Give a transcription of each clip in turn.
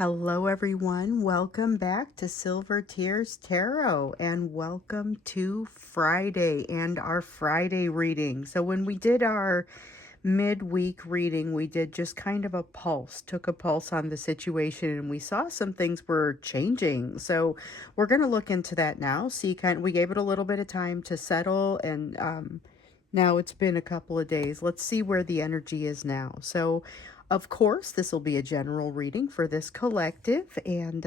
Hello everyone, welcome back to Silver Tears Tarot and welcome to Friday and our Friday reading. So when we did our midweek reading, we did just kind of a pulse, took a pulse on the situation, and we saw some things were changing. So we're going to look into that now. See, we gave it a little bit of time to settle, and now it's been a couple of days. Let's see where the energy is now. So of course, this will be a general reading for this collective and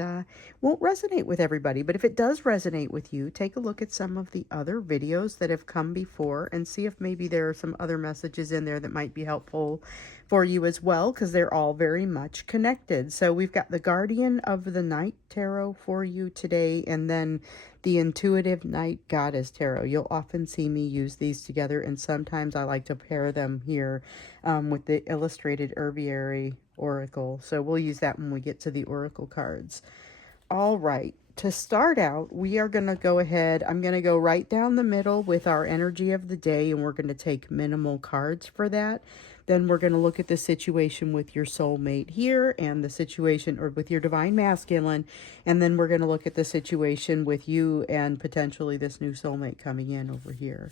won't resonate with everybody. But if it does resonate with you, take a look at some of the other videos that have come before and see if maybe there are some other messages in there that might be helpful for you as well, because they're all very much connected. So we've got the Guardian of the Night Tarot for you today, and then the Intuitive Night Goddess Tarot. You'll often see me use these together, and sometimes I like to pair them here with the Illustrated Herbiary Oracle. So we'll use that when we get to the Oracle cards. All right. To start out, we are going to go ahead. I'm going to go right down the middle with our energy of the day, and we're going to take minimal cards for that. Then we're going to look at the situation with your soulmate here and the situation or with your divine masculine. And then we're going to look at the situation with you and potentially this new soulmate coming in over here.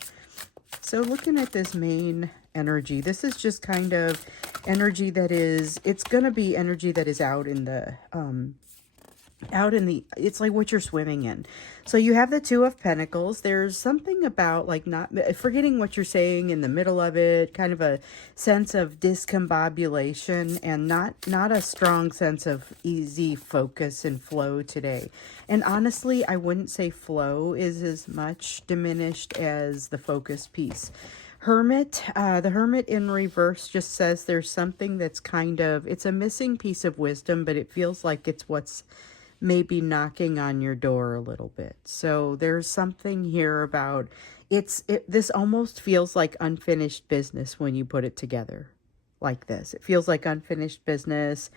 So looking at this main energy, this is just kind of energy that is, it's going to be energy that is out in the, it's like what you're swimming in. So you have the Two of Pentacles. There's something about like not forgetting what you're saying in the middle of it, kind of a sense of discombobulation and not a strong sense of easy focus and flow today. And honestly, I wouldn't say flow is as much diminished as the focus piece. Hermit, the Hermit in reverse just says there's something that's kind of, it's a missing piece of wisdom, but it feels like it's what's maybe knocking on your door a little bit. So there's something here about this almost feels like unfinished business when you put it together like this. It feels like unfinished business,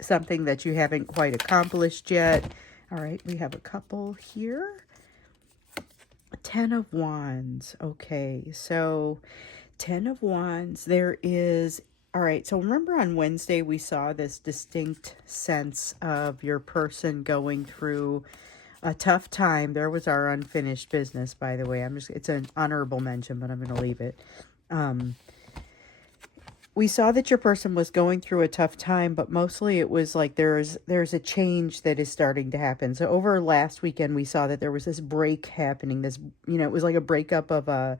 something that you haven't quite accomplished yet. All right, we have a couple here. Ten of Wands. Okay, so Ten of Wands, there is, all right, so remember on Wednesday we saw this distinct sense of your person going through a tough time. There was our unfinished business, by the way. It's an honorable mention, but I'm going to leave it. We saw that your person was going through a tough time, but mostly it was like there's a change that is starting to happen. So over last weekend, we saw that there was this break happening. This, it was like a breakup of a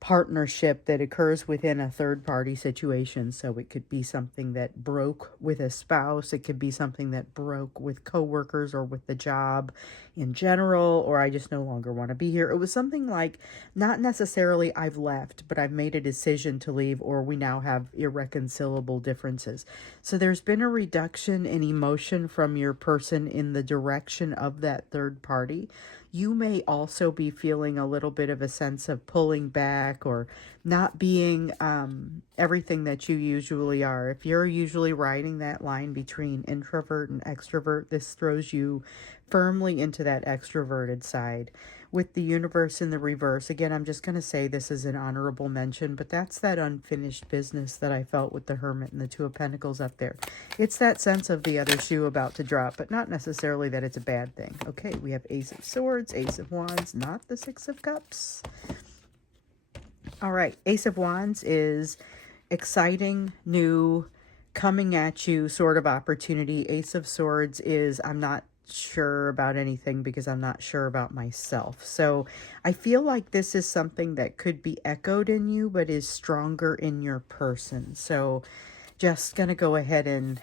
partnership that occurs within a third-party situation. So it could be something that broke with a spouse. It could be something that broke with coworkers or with the job in general, or I just no longer want to be here. It was something like, not necessarily I've left, but I've made a decision to leave, or we now have irreconcilable differences. So there's been a reduction in emotion from your person in the direction of that third party. You may also be feeling a little bit of a sense of pulling back or not being everything that you usually are. If you're usually riding that line between introvert and extrovert, this throws you firmly into that extroverted side. With the universe in the reverse, again, I'm just going to say this is an honorable mention, but that's that unfinished business that I felt with the Hermit and the Two of Pentacles up there. It's that sense of the other shoe about to drop, but not necessarily that it's a bad thing. Okay, we have Ace of Swords, Ace of Wands, not the Six of Cups. All right, Ace of Wands is exciting, new, coming at you sort of opportunity. Ace of Swords is I'm not sure about anything because I'm not sure about myself. So I feel like this is something that could be echoed in you, but is stronger in your person. So just going to go ahead and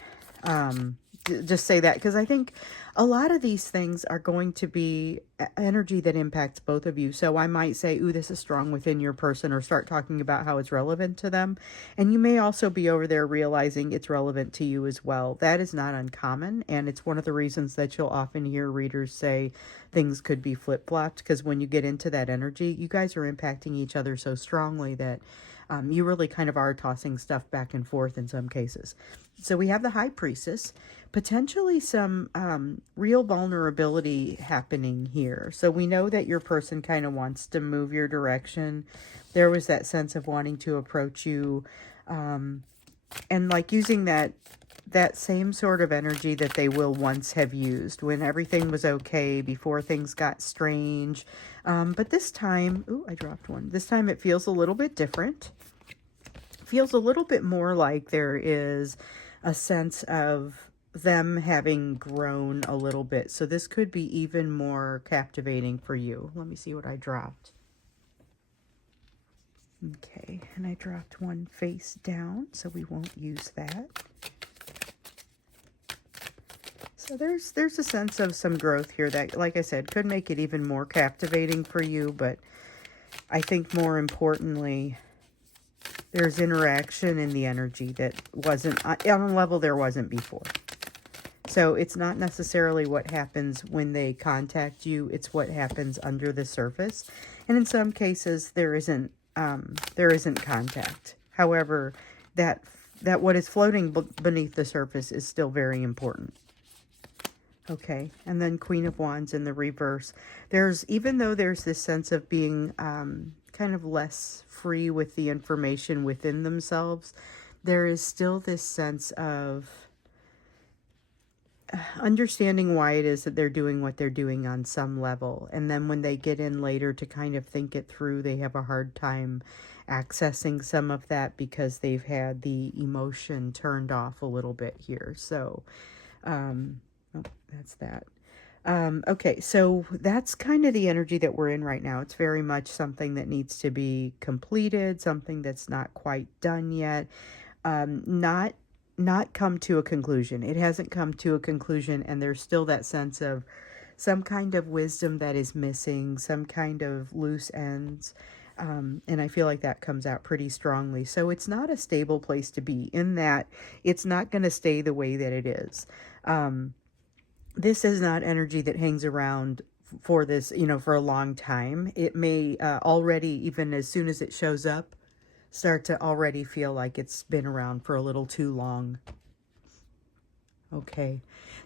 just say that, because I think a lot of these things are going to be energy that impacts both of you. So I might say, ooh, this is strong within your person, or start talking about how it's relevant to them. And you may also be over there realizing it's relevant to you as well. That is not uncommon. And it's one of the reasons that you'll often hear readers say things could be flip-flopped, because when you get into that energy, you guys are impacting each other so strongly that you really kind of are tossing stuff back and forth in some cases. So we have the High Priestess, potentially some real vulnerability happening here. So we know that your person kind of wants to move your direction. There was that sense of wanting to approach you and like using that that same sort of energy that they will once have used when everything was okay, before things got strange. But this time, ooh, I dropped one. This time it feels a little bit different. Feels a little bit more like there is a sense of them having grown a little bit. So this could be even more captivating for you. Let me see what I dropped. Okay, and I dropped one face down, so we won't use that. So there's a sense of some growth here that, like I said, could make it even more captivating for you, but I think more importantly, there's interaction in the energy that wasn't on a level there wasn't before. So it's not necessarily what happens when they contact you, it's what happens under the surface. And in some cases there isn't contact. However, that what is floating beneath the surface is still very important. Okay, and then Queen of Wands in the reverse. Even though there's this sense of being kind of less free with the information within themselves, there is still this sense of understanding why it is that they're doing what they're doing on some level. And then when they get in later to kind of think it through, they have a hard time accessing some of that because they've had the emotion turned off a little bit here. So, oh, that's that. Okay, so that's kind of the energy that we're in right now. It's very much something that needs to be completed, something that's not quite done yet. Not come to a conclusion. It hasn't come to a conclusion, and there's still that sense of some kind of wisdom that is missing, some kind of loose ends. And I feel like that comes out pretty strongly. So it's not a stable place to be, in that it's not going to stay the way that it is. This is not energy that hangs around for this, for a long time. It may already, even as soon as it shows up, start to already feel like it's been around for a little too long. Okay,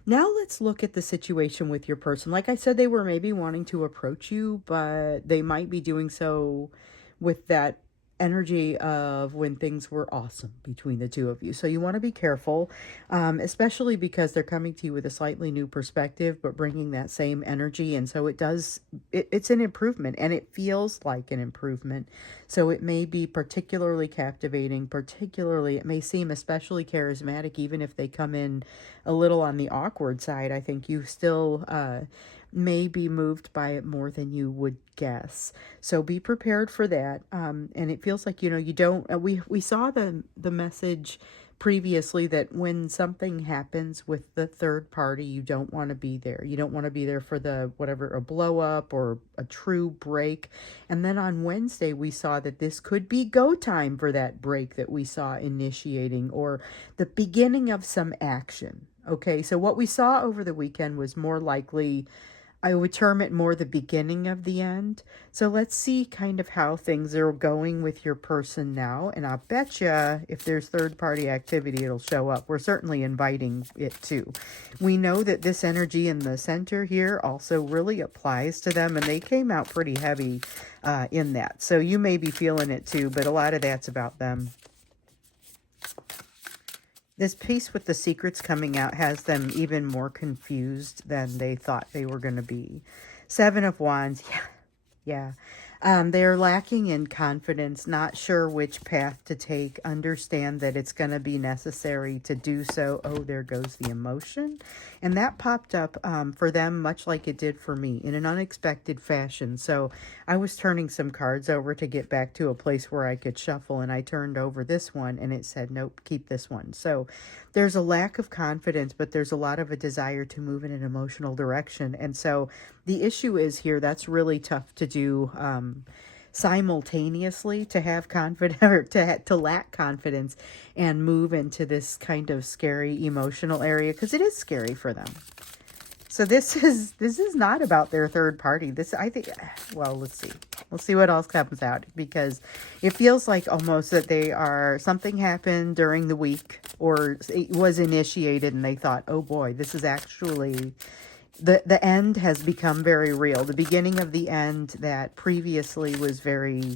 now let's look at the situation with your person. Like I said, they were maybe wanting to approach you, but they might be doing so with that energy of when things were awesome between the two of you. So you want to be careful, especially because they're coming to you with a slightly new perspective, but bringing that same energy. And so it's an improvement, and it feels like an improvement. So it may be particularly captivating, it may seem especially charismatic, even if they come in a little on the awkward side. I think you still may be moved by it more than you would guess. So be prepared for that. And it feels like, you don't, we saw the message previously that when something happens with the third party, you don't want to be there. You don't want to be there for a blow up or a true break. And then on Wednesday, we saw that this could be go time for that break that we saw initiating, or the beginning of some action. Okay, so what we saw over the weekend was more likely, I would term it more the beginning of the end. So let's see kind of how things are going with your person now. And I'll bet you if there's third-party activity, it'll show up. We're certainly inviting it too. We know that this energy in the center here also really applies to them, and they came out pretty heavy in that. So you may be feeling it too, but a lot of that's about them. This piece with the secrets coming out has them even more confused than they thought they were going to be. Seven of Wands, yeah. They're lacking in confidence, not sure which path to take, understand that it's going to be necessary to do so. Oh, there goes the emotion. And that popped up for them, much like it did for me, in an unexpected fashion. So I was turning some cards over to get back to a place where I could shuffle, and I turned over this one, and it said, nope, keep this one. So there's a lack of confidence, but there's a lot of a desire to move in an emotional direction. And so the issue is here, that's really tough to do simultaneously, to have confidence or to lack confidence and move into this kind of scary emotional area, because it is scary for them. So this is not about their third party. I think, well, let's see. We'll see what else comes out, because it feels like almost that something happened during the week, or it was initiated and they thought, oh boy, this is actually, the end has become very real. The beginning of the end that previously was very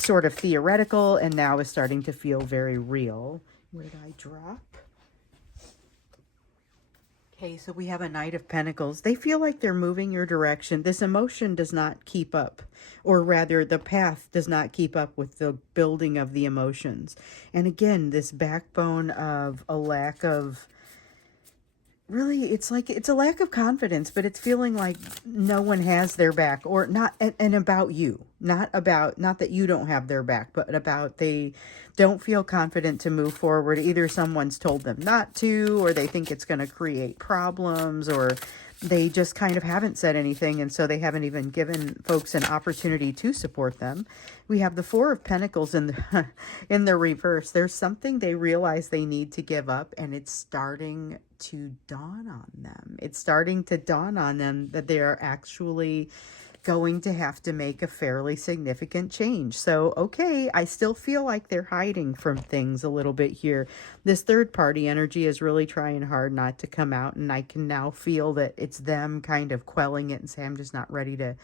sort of theoretical and now is starting to feel very real. Where did I drop? Okay, so we have a Knight of Pentacles. They feel like they're moving your direction. This emotion does not keep up, or rather, the path does not keep up with the building of the emotions. And again, this backbone of a lack of, really, it's like it's a lack of confidence, but it's feeling like no one has their back, or not, and about you, not that you don't have their back, but about they don't feel confident to move forward. Either someone's told them not to, or they think it's going to create problems, or they just kind of haven't said anything, and so they haven't even given folks an opportunity to support them. We have the Four of Pentacles in the in the reverse. There's something they realize they need to give up, and it's starting to dawn on them. It's starting to dawn on them that they are actually going to have to make a fairly significant change. So, okay, I still feel like they're hiding from things a little bit here. This third party energy is really trying hard not to come out, and I can now feel that it's them kind of quelling it and say, I'm just not ready to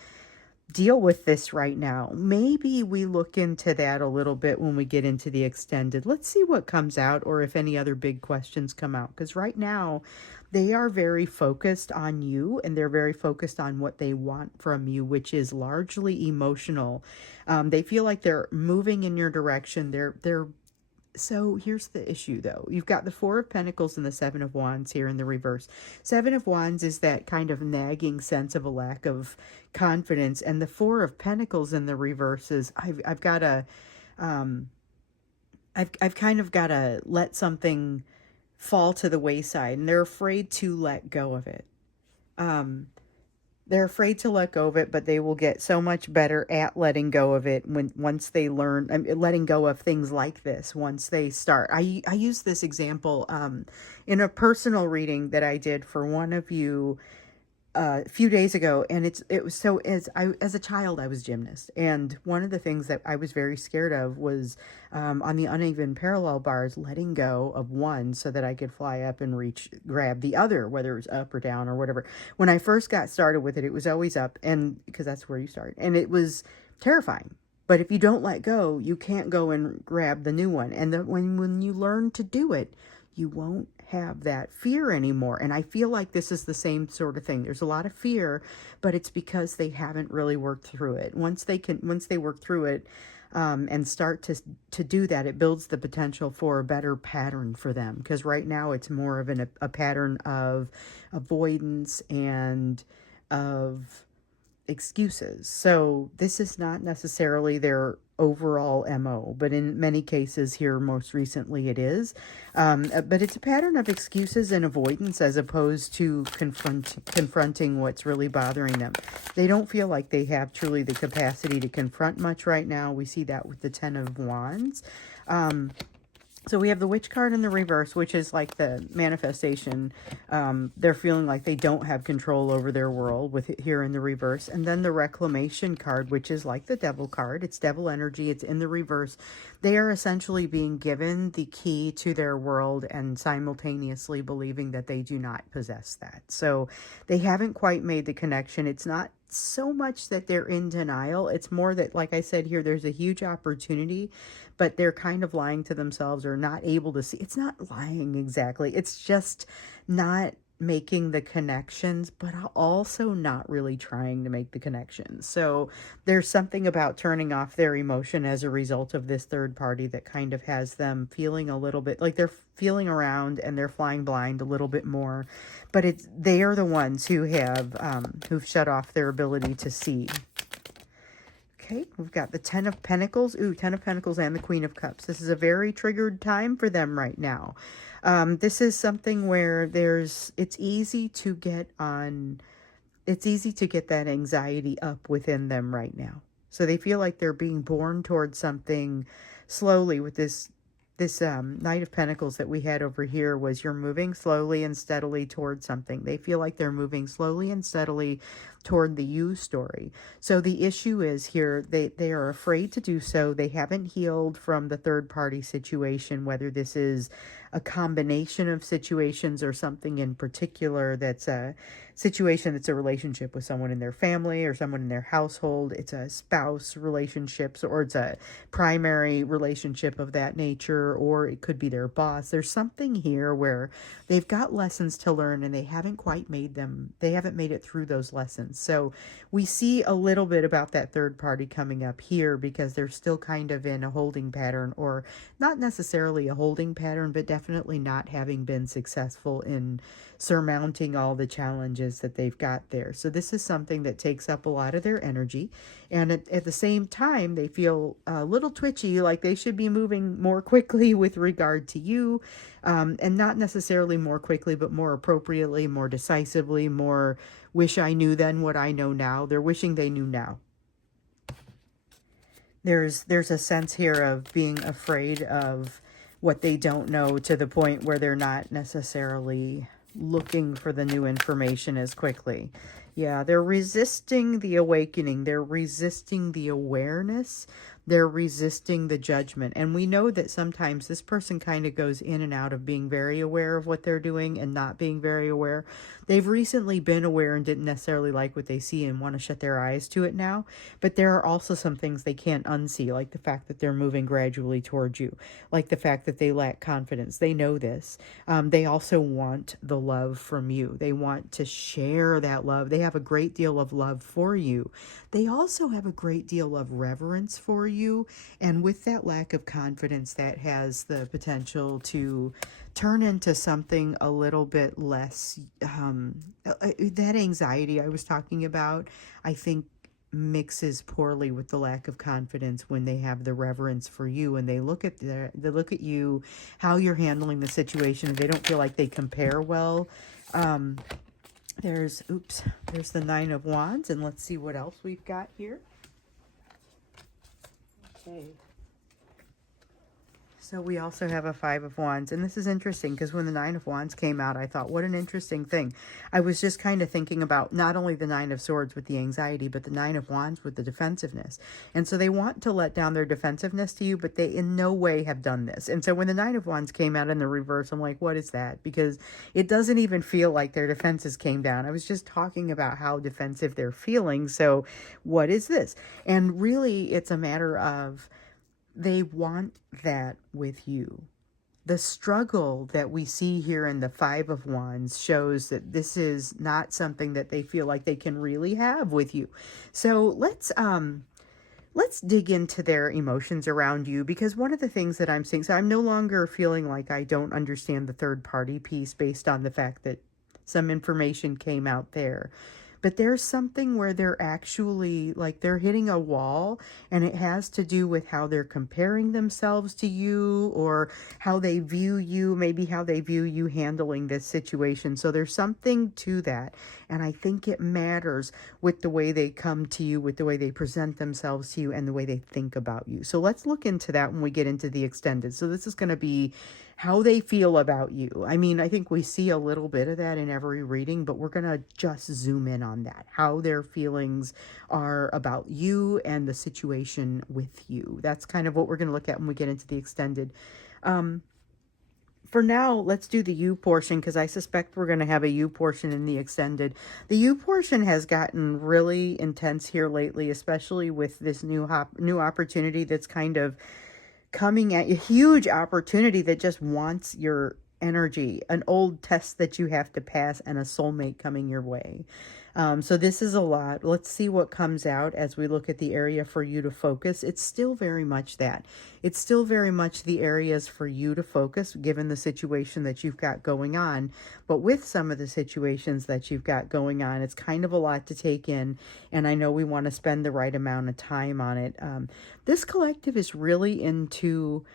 deal with this right now. Maybe we look into that a little bit when we get into the extended. Let's see what comes out, or if any other big questions come out, because right now they are very focused on you, and they're very focused on what they want from you, which is largely emotional. They feel like they're moving in your direction. They're So here's the issue, though. You've got the Four of Pentacles and the Seven of Wands here in the reverse. Seven of Wands is that kind of nagging sense of a lack of confidence, and the Four of Pentacles in the reverse is I've got to I've kind of got to let something fall to the wayside, and they're afraid to let go of it. They're afraid to let go of it, but they will get so much better at letting go of it once they learn, letting go of things like this once they start. I use this example in a personal reading that I did for one of you a few days ago, and it was so, as a child I was gymnast, and one of the things that I was very scared of was on the uneven parallel bars, letting go of one so that I could fly up and grab the other, whether it was up or down or whatever. When I first got started with it, it was always up, and because that's where you start, and it was terrifying. But if you don't let go, you can't go and grab the new one, and when you learn to do it, you won't have that fear anymore. And I feel like this is the same sort of thing. There's a lot of fear, but it's because they haven't really worked through it. Once they work through it, and start to do that, it builds the potential for a better pattern for them. Because right now it's more of a pattern of avoidance and of excuses. So this is not necessarily their overall MO, but in many cases here, most recently, it is. But it's a pattern of excuses and avoidance as opposed to confronting what's really bothering them. They don't feel like they have truly the capacity to confront much right now. We see that with the Ten of Wands. So we have the Witch card in the reverse, which is like the manifestation. They're feeling like they don't have control over their world with it here in the reverse. And then the Reclamation card, which is like the Devil card. It's devil energy. It's in the reverse. They are essentially being given the key to their world and simultaneously believing that they do not possess that. So they haven't quite made the connection. It's not so much that they're in denial. It's more that, like I said here, there's a huge opportunity, but they're kind of lying to themselves or not able to see. It's not lying exactly. It's just not making the connections, but also not really trying to make the connections. So there's something about turning off their emotion as a result of this third party that kind of has them feeling a little bit like they're feeling around and they're flying blind a little bit more. But they are the ones who have who've shut off their ability to see. Okay, we've got the Ten of Pentacles. Ooh, Ten of Pentacles and the Queen of Cups. This is a very triggered time for them right now. This is something where it's easy to get that anxiety up within them right now. So they feel like they're being born towards something slowly with this Knight of Pentacles that we had over here was you're moving slowly and steadily towards something. They feel like they're moving slowly and steadily toward the you story. So the issue is here, they are afraid to do so. They haven't healed from the third party situation, whether this is a combination of situations or something in particular that's a situation that's a relationship with someone in their family or someone in their household. It's a spouse relationships, or it's a primary relationship of that nature, or it could be their boss. There's something here where they've got lessons to learn and they haven't made it through those lessons. So we see a little bit about that third party coming up here because they're still kind of in a holding pattern, or not necessarily a holding pattern, but definitely not having been successful in surmounting all the challenges that they've got there. So this is something that takes up a lot of their energy. And at the same time, they feel a little twitchy, like they should be moving more quickly with regard to you. And not necessarily more quickly, but more appropriately, more decisively, more wish I knew then what I know now. They're wishing they knew now. There's a sense here of being afraid of what they don't know, to the point where they're not necessarily looking for the new information as quickly. Yeah, they're resisting the awakening. They're resisting the awareness. They're resisting the judgment. And we know that sometimes this person kind of goes in and out of being very aware of what they're doing and not being very aware. They've recently been aware and didn't necessarily like what they see and want to shut their eyes to it now. But there are also some things they can't unsee, like the fact that they're moving gradually towards you, like the fact that they lack confidence. They know this. They also want the love from you. They want to share that love. They have a great deal of love for you. They also have a great deal of reverence for you. And with that lack of confidence, that has the potential to turn into something a little bit less, that anxiety I was talking about, I think mixes poorly with the lack of confidence when they have the reverence for you and they look at you, how you're handling the situation, and they don't feel like they compare well. There's the Nine of Wands, and let's see what else we've got here. Okay. So we also have a Five of Wands, and this is interesting because when the Nine of Wands came out, I thought, what an interesting thing. I was just kind of thinking about not only the Nine of Swords with the anxiety, but the Nine of Wands with the defensiveness. And so they want to let down their defensiveness to you, but they in no way have done this. And so when the Nine of Wands came out in the reverse, I'm like, what is that? Because it doesn't even feel like their defenses came down. I was just talking about how defensive they're feeling. So what is this? And really, it's a matter of they want that with you. The struggle that we see here in the Five of Wands shows that this is not something that they feel like they can really have with you. So let's dig into their emotions around you, because one of the things that I'm seeing, so I'm no longer feeling like I don't understand the third party piece based on the fact that some information came out there. But there's something where they're actually, like, they're hitting a wall, and it has to do with how they're comparing themselves to you, or how they view you, maybe how they view you handling this situation. So there's something to that. And I think it matters with the way they come to you, with the way they present themselves to you, and the way they think about you. So let's look into that when we get into the extended. So this is going to be how they feel about you. I mean, I think we see a little bit of that in every reading, but we're going to just zoom in on that, how their feelings are about you and the situation with you. That's kind of what we're going to look at when we get into the extended. For now, let's do the you portion, because I suspect we're going to have a you portion in the extended. The you portion has gotten really intense here lately, especially with this new opportunity that's kind of coming at you, huge opportunity that just wants your energy, an old test that you have to pass, and a soulmate coming your way. So this is a lot. Let's see what comes out as we look at the area for you to focus. It's still very much that. It's still very much the areas for you to focus, given the situation that you've got going on. But with some of the situations that you've got going on, it's kind of a lot to take in. And I know we want to spend the right amount of time on it. This collective is really into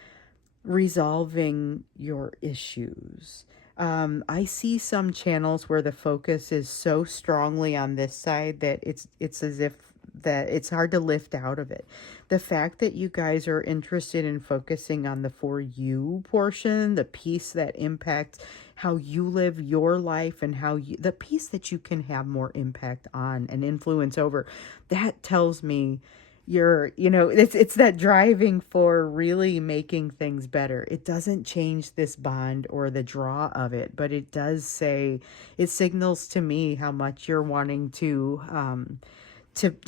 resolving your issues. I see some channels where the focus is so strongly on this side that it's as if that it's hard to lift out of it. The fact that you guys are interested in focusing on the for you portion, the piece that impacts how you live your life, and how you, the piece that you can have more impact on and influence over, that tells me it's that driving for really making things better. It doesn't change this bond or the draw of it, but it does say, it signals to me how much you're wanting to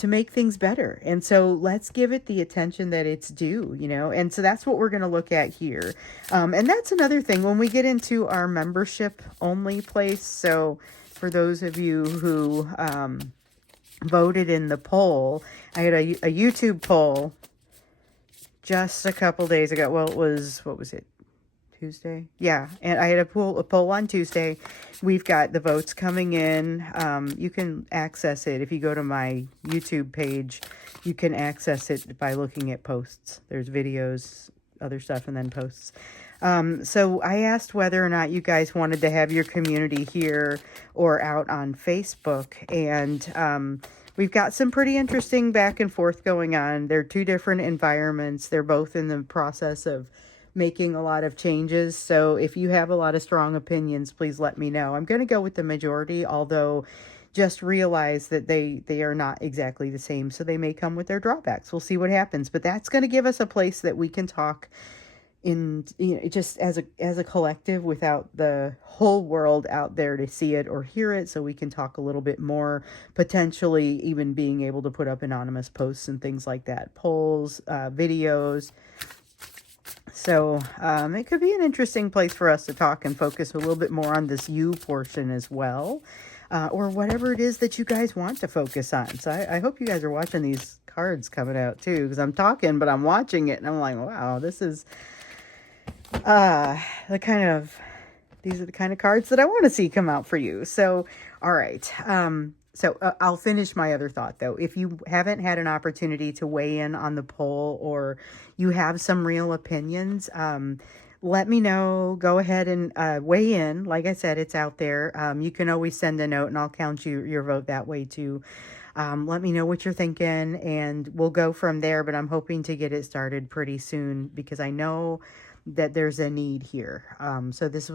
make things better. And so let's give it the attention that it's due. And so that's what we're going to look at here. And that's another thing when we get into our membership only place. So for those of you who voted in the poll, I had a YouTube poll just a couple days ago. Well, what was it? Tuesday? Yeah. And I had a poll on Tuesday. We've got the votes coming in. You can access it. If you go to my YouTube page, you can access it by looking at posts. There's videos, other stuff, and then posts. So I asked whether or not you guys wanted to have your community here or out on Facebook. And we've got some pretty interesting back and forth going on. They're two different environments. They're both in the process of making a lot of changes. So if you have a lot of strong opinions, please let me know. I'm going to go with the majority, although just realize that they are not exactly the same. So they may come with their drawbacks. We'll see what happens. But that's going to give us a place that we can talk in, just as a collective without the whole world out there to see it or hear it. So we can talk a little bit more, potentially even being able to put up anonymous posts and things like that, polls, videos. So it could be an interesting place for us to talk and focus a little bit more on this you portion as well, or whatever it is that you guys want to focus on. So I hope you guys are watching these cards coming out too, because I'm talking, but I'm watching it and I'm like, wow, this is these are the kind of cards that I want to see come out for you. So, all right. So I'll finish my other thought, though. If you haven't had an opportunity to weigh in on the poll or you have some real opinions, let me know. Go ahead and weigh in. Like I said, it's out there. You can always send a note and I'll count your vote that way too. Let me know what you're thinking and we'll go from there. But I'm hoping to get it started pretty soon because I know that there's a need here. So this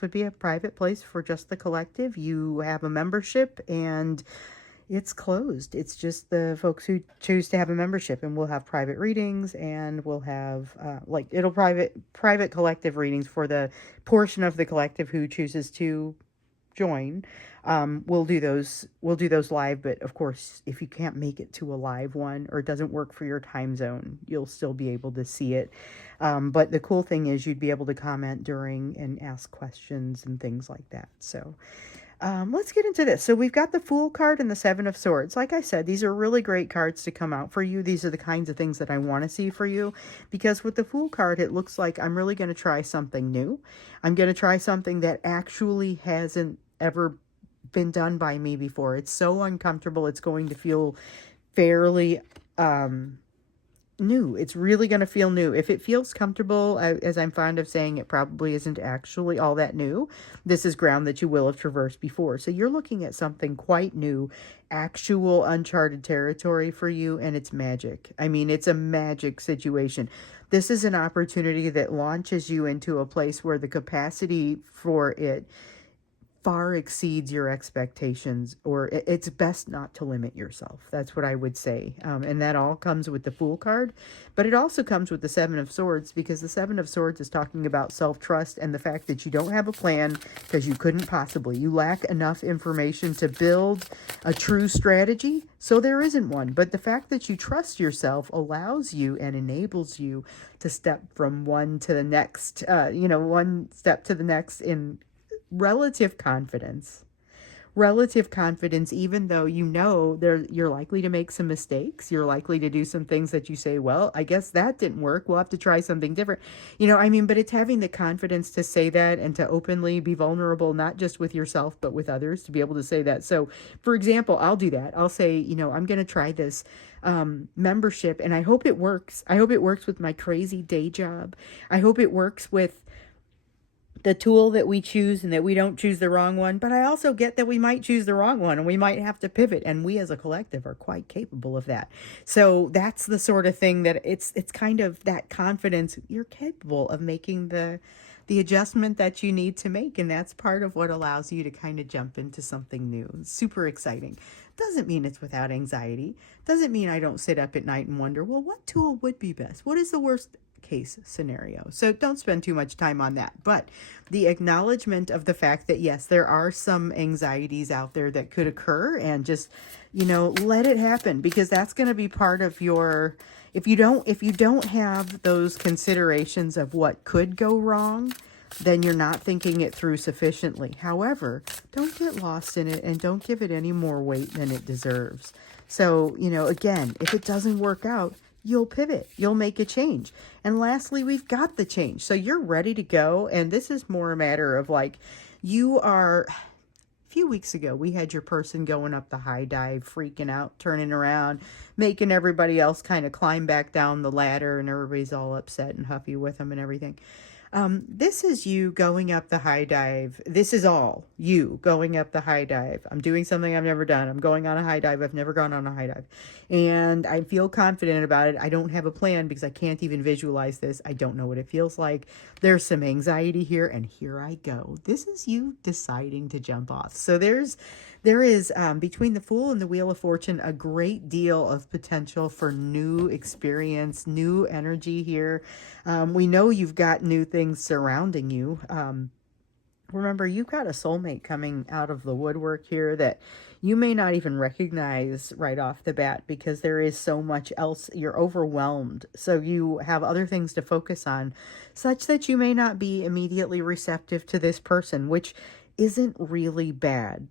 would be a private place for just the collective. You have a membership and it's closed. It's just the folks who choose to have a membership, and we'll have private readings and we'll have private collective readings for the portion of the collective who chooses to join. We'll do those live, but of course, if you can't make it to a live one or it doesn't work for your time zone, you'll still be able to see it. But the cool thing is you'd be able to comment during and ask questions and things like that. So let's get into this. So we've got the Fool card and the Seven of Swords. Like I said, these are really great cards to come out for you. These are the kinds of things that I want to see for you, because with the Fool card, it looks like I'm really going to try something new. I'm going to try something that actually hasn't ever been done by me before. It's so uncomfortable. It's going to feel fairly new. It's really going to feel new. If it feels comfortable, as I'm fond of saying, it probably isn't actually all that new. This is ground that you will have traversed before. So you're looking at something quite new, actual uncharted territory for you, and it's magic. I mean, it's a magic situation. This is an opportunity that launches you into a place where the capacity for it far exceeds your expectations, or it's best not to limit yourself. That's what I would say. And that all comes with the Fool card, but it also comes with the Seven of Swords, because the Seven of Swords is talking about self-trust and the fact that you don't have a plan because you couldn't possibly. You lack enough information to build a true strategy, so there isn't one. But the fact that you trust yourself allows you and enables you to step from one to the next, one step to the next in relative confidence, even though you're likely to make some mistakes. You're likely to do some things that you say, well, I guess that didn't work. We'll have to try something different. But it's having the confidence to say that and to openly be vulnerable, not just with yourself, but with others, to be able to say that. So for example, I'll do that. I'll say, I'm going to try this membership and I hope it works. I hope it works with my crazy day job. I hope it works with the tool that we choose and that we don't choose the wrong one. But I also get that we might choose the wrong one and we might have to pivot. And we as a collective are quite capable of that. So that's the sort of thing that it's kind of that confidence. You're capable of making the the adjustment that you need to make. And that's part of what allows you to kind of jump into something new. It's super exciting. Doesn't mean it's without anxiety. Doesn't mean I don't sit up at night and wonder, well, what tool would be best? What is the worst case scenario? So don't spend too much time on that. But the acknowledgement of the fact that, yes, there are some anxieties out there that could occur, and just, let it happen, because that's going to be part of your, if you don't have those considerations of what could go wrong, then you're not thinking it through sufficiently. However, don't get lost in it and don't give it any more weight than it deserves. So, again, if it doesn't work out, you'll pivot, you'll make a change. And lastly, we've got the change. So you're ready to go. And this is more a matter of like, a few weeks ago, we had your person going up the high dive, freaking out, turning around, making everybody else kind of climb back down the ladder, and everybody's all upset and huffy with them and everything. This is you going up the high dive. This is all you going up the high dive. I'm doing something I've never done. I'm going on a high dive. I've never gone on a high dive. And I feel confident about it. I don't have a plan because I can't even visualize this. I don't know what it feels like. There's some anxiety here, and here I go. This is you deciding to jump off. So there is between the Fool and the Wheel of Fortune a great deal of potential for new experience, new energy here. We know you've got new things surrounding you. Remember, you've got a soulmate coming out of the woodwork here that you may not even recognize right off the bat, because there is so much else. You're overwhelmed. So you have other things to focus on, such that you may not be immediately receptive to this person, which isn't really bad.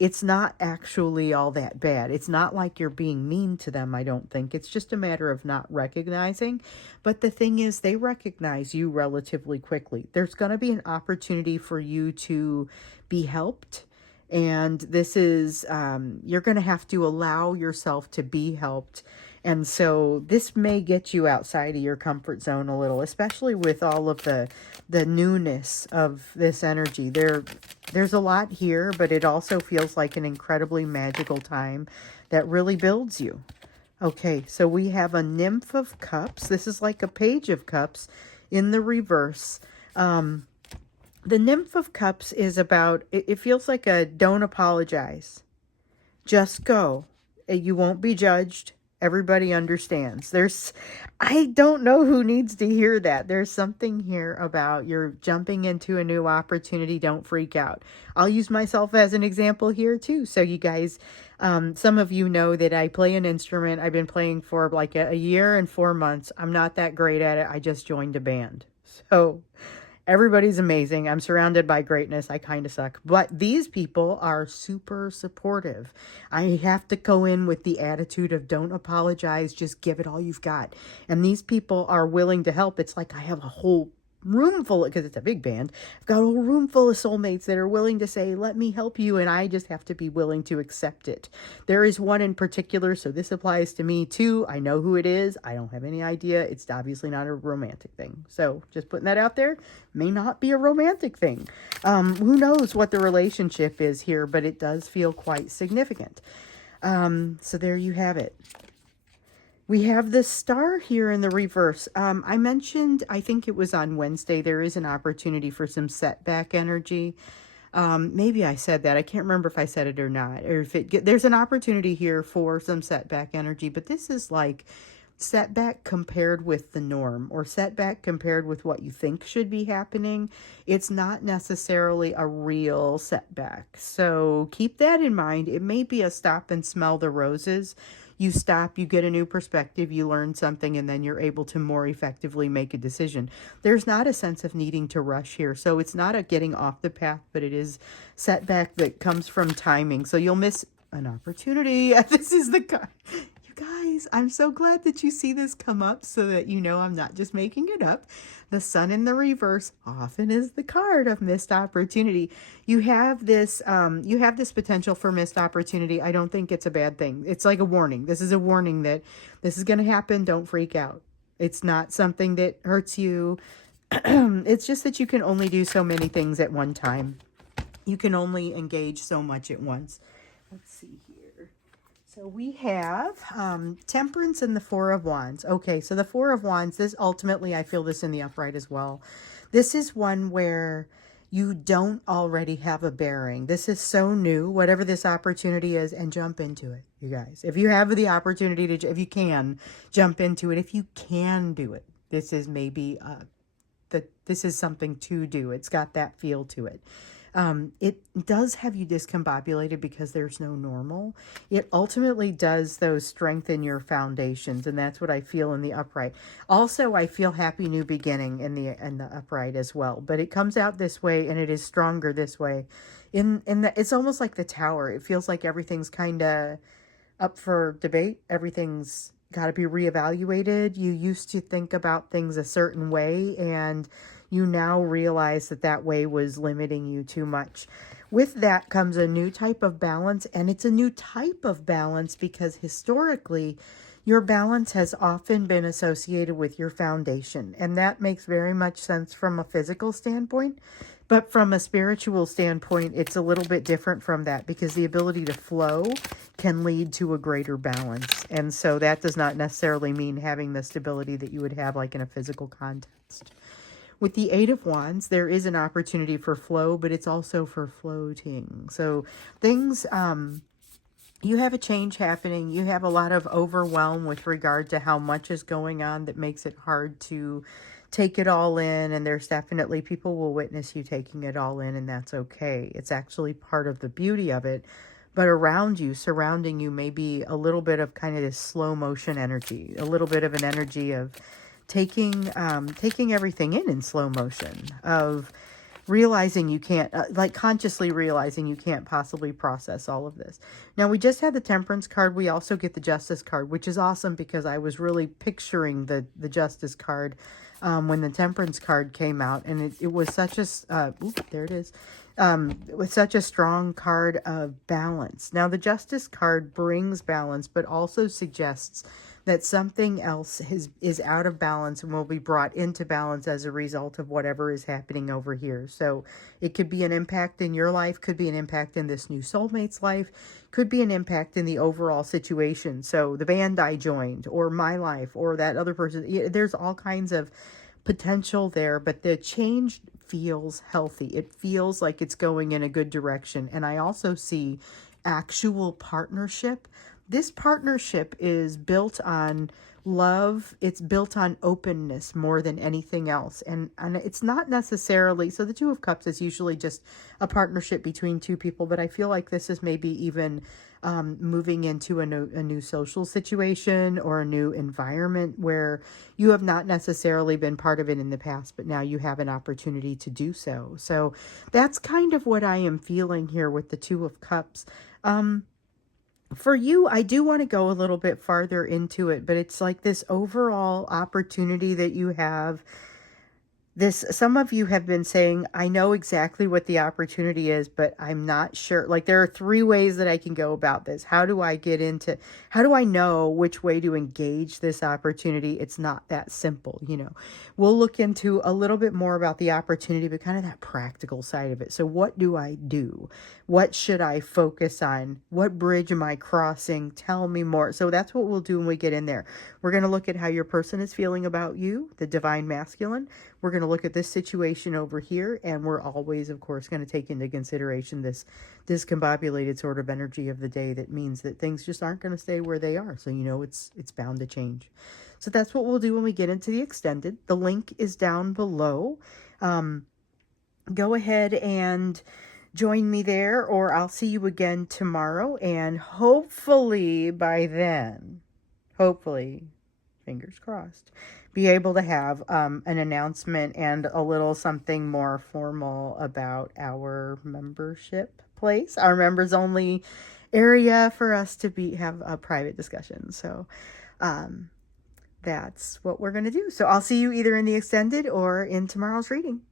It's not actually all that bad. It's not like you're being mean to them, I don't think. It's just a matter of not recognizing. But the thing is, they recognize you relatively quickly. There's going to be an opportunity for you to be helped. And this is, you're going to have to allow yourself to be helped. And so this may get you outside of your comfort zone a little, especially with all of the newness of this energy. There's a lot here, but it also feels like an incredibly magical time that really builds you. Okay, so we have a Nymph of Cups. This is like a Page of Cups in the reverse. The Nymph of Cups is about, it feels like a don't apologize. Just go. You won't be judged. Everybody understands. I don't know who needs to hear that. There's something here about you're jumping into a new opportunity. Don't freak out. I'll use myself as an example here too. So you guys, some of you know that I play an instrument. I've been playing for like a year and 4 months. I'm not that great at it. I just joined a band. So everybody's amazing. I'm surrounded by greatness. I kind of suck. But these people are super supportive. I have to go in with the attitude of don't apologize. Just give it all you've got. And these people are willing to help. It's like I have a whole room full, because it's a big band. I've got a whole room full of soulmates that are willing to say, let me help you. And I just have to be willing to accept it. There is one in particular, so this applies to me too. I know who it is. I don't have any idea. It's obviously not a romantic thing. So just putting that out there. May not be a romantic thing. Who knows what the relationship is here, but it does feel quite significant. So there you have it. We have the Star here in the reverse. I mentioned, I think it was on Wednesday, there is an opportunity for some setback energy. Maybe I said that. I can't remember if I said it or not. Or if there's an opportunity here for some setback energy. But this is like setback compared with the norm, or setback compared with what you think should be happening. It's not necessarily a real setback. So keep that in mind. It may be a stop and smell the roses. You stop, you get a new perspective, you learn something, and then you're able to more effectively make a decision. There's not a sense of needing to rush here. So it's not a getting off the path, but it is setback that comes from timing. So you'll miss an opportunity. This is the card. You guys, I'm so glad that you see this come up so that you know I'm not just making it up. The Sun in the reverse often is the card of missed opportunity. You have this potential for missed opportunity. I don't think it's a bad thing. It's like a warning. This is a warning that this is going to happen. Don't freak out. It's not something that hurts you. It's just that you can only do so many things at one time. You can only engage so much at once. Let's see here. So we have Temperance and the Four of Wands. Okay, so the Four of Wands, this ultimately, I feel this in the upright as well. This is one where you don't already have a bearing. This is so new, whatever this opportunity is, and jump into it, you guys. If you have the opportunity to, if you can, jump into it. If you can do it, this is maybe this is something to do. It's got that feel to it. It does have you discombobulated because there's no normal. It ultimately does, though, strengthen your foundations, and that's what I feel in the upright. Also, I feel happy new beginning in the upright as well. But it comes out this way, and it is stronger this way. It's almost like the tower. It feels like everything's kind of up for debate. Everything's got to be reevaluated. You used to think about things a certain way, and you now realize that that way was limiting you too much. With that comes a new type of balance, and it's a new type of balance because historically, your balance has often been associated with your foundation, and that makes very much sense from a physical standpoint. But from a spiritual standpoint, it's a little bit different from that because the ability to flow can lead to a greater balance. And so that does not necessarily mean having the stability that you would have like in a physical context. With the Eight of Wands, there is an opportunity for flow, but it's also for floating. So things, you have a change happening. You have a lot of overwhelm with regard to how much is going on that makes it hard to take it all in. And there's definitely people will witness you taking it all in, and that's okay. It's actually part of the beauty of it. But around you, surrounding you, may be a little bit of kind of this slow motion energy, a little bit of an energy of taking everything in slow motion, of realizing you can't, like consciously realizing you can't possibly process all of this. Now, we just had the Temperance card. We also get the Justice card, which is awesome because I was really picturing the Justice card when the Temperance card came out, and it was such a, there it is. It was such a strong card of balance. Now, the Justice card brings balance, but also suggests that something else is out of balance and will be brought into balance as a result of whatever is happening over here. So it could be an impact in your life, could be an impact in this new soulmate's life, could be an impact in the overall situation. So the band I joined, or my life, or that other person, there's all kinds of potential there, but the change feels healthy. It feels like it's going in a good direction. And I also see actual partnership. This partnership is built on love. It's built on openness more than anything else. And it's not necessarily, so the Two of Cups is usually just a partnership between two people, but I feel like this is maybe even moving into a new social situation or a new environment where you have not necessarily been part of it in the past, but now you have an opportunity to do so. So that's kind of what I am feeling here with the Two of Cups. For you, I do want to go a little bit farther into it, but it's like this overall opportunity that you have. Some of you have been saying, I know exactly what the opportunity is, but I'm not sure. Like, there are three ways that I can go about this. How do I know which way to engage this opportunity? It's not that simple, We'll look into a little bit more about the opportunity, but kind of that practical side of it. So what do I do? What should I focus on? What bridge am I crossing? Tell me more. So that's what we'll do when we get in there. We're going to look at how your person is feeling about you, the divine masculine. We're going to look at this situation over here, and we're always, of course, going to take into consideration this discombobulated sort of energy of the day that means that things just aren't going to stay where they are. So it's bound to change. So that's what we'll do when we get into the extended. The link is down below. Go ahead and join me there, or I'll see you again tomorrow, and hopefully by then, fingers crossed, be able to have an announcement and a little something more formal about our membership place, our members only area for us to have a private discussion. So that's what we're going to do. So I'll see you either in the extended or in tomorrow's reading.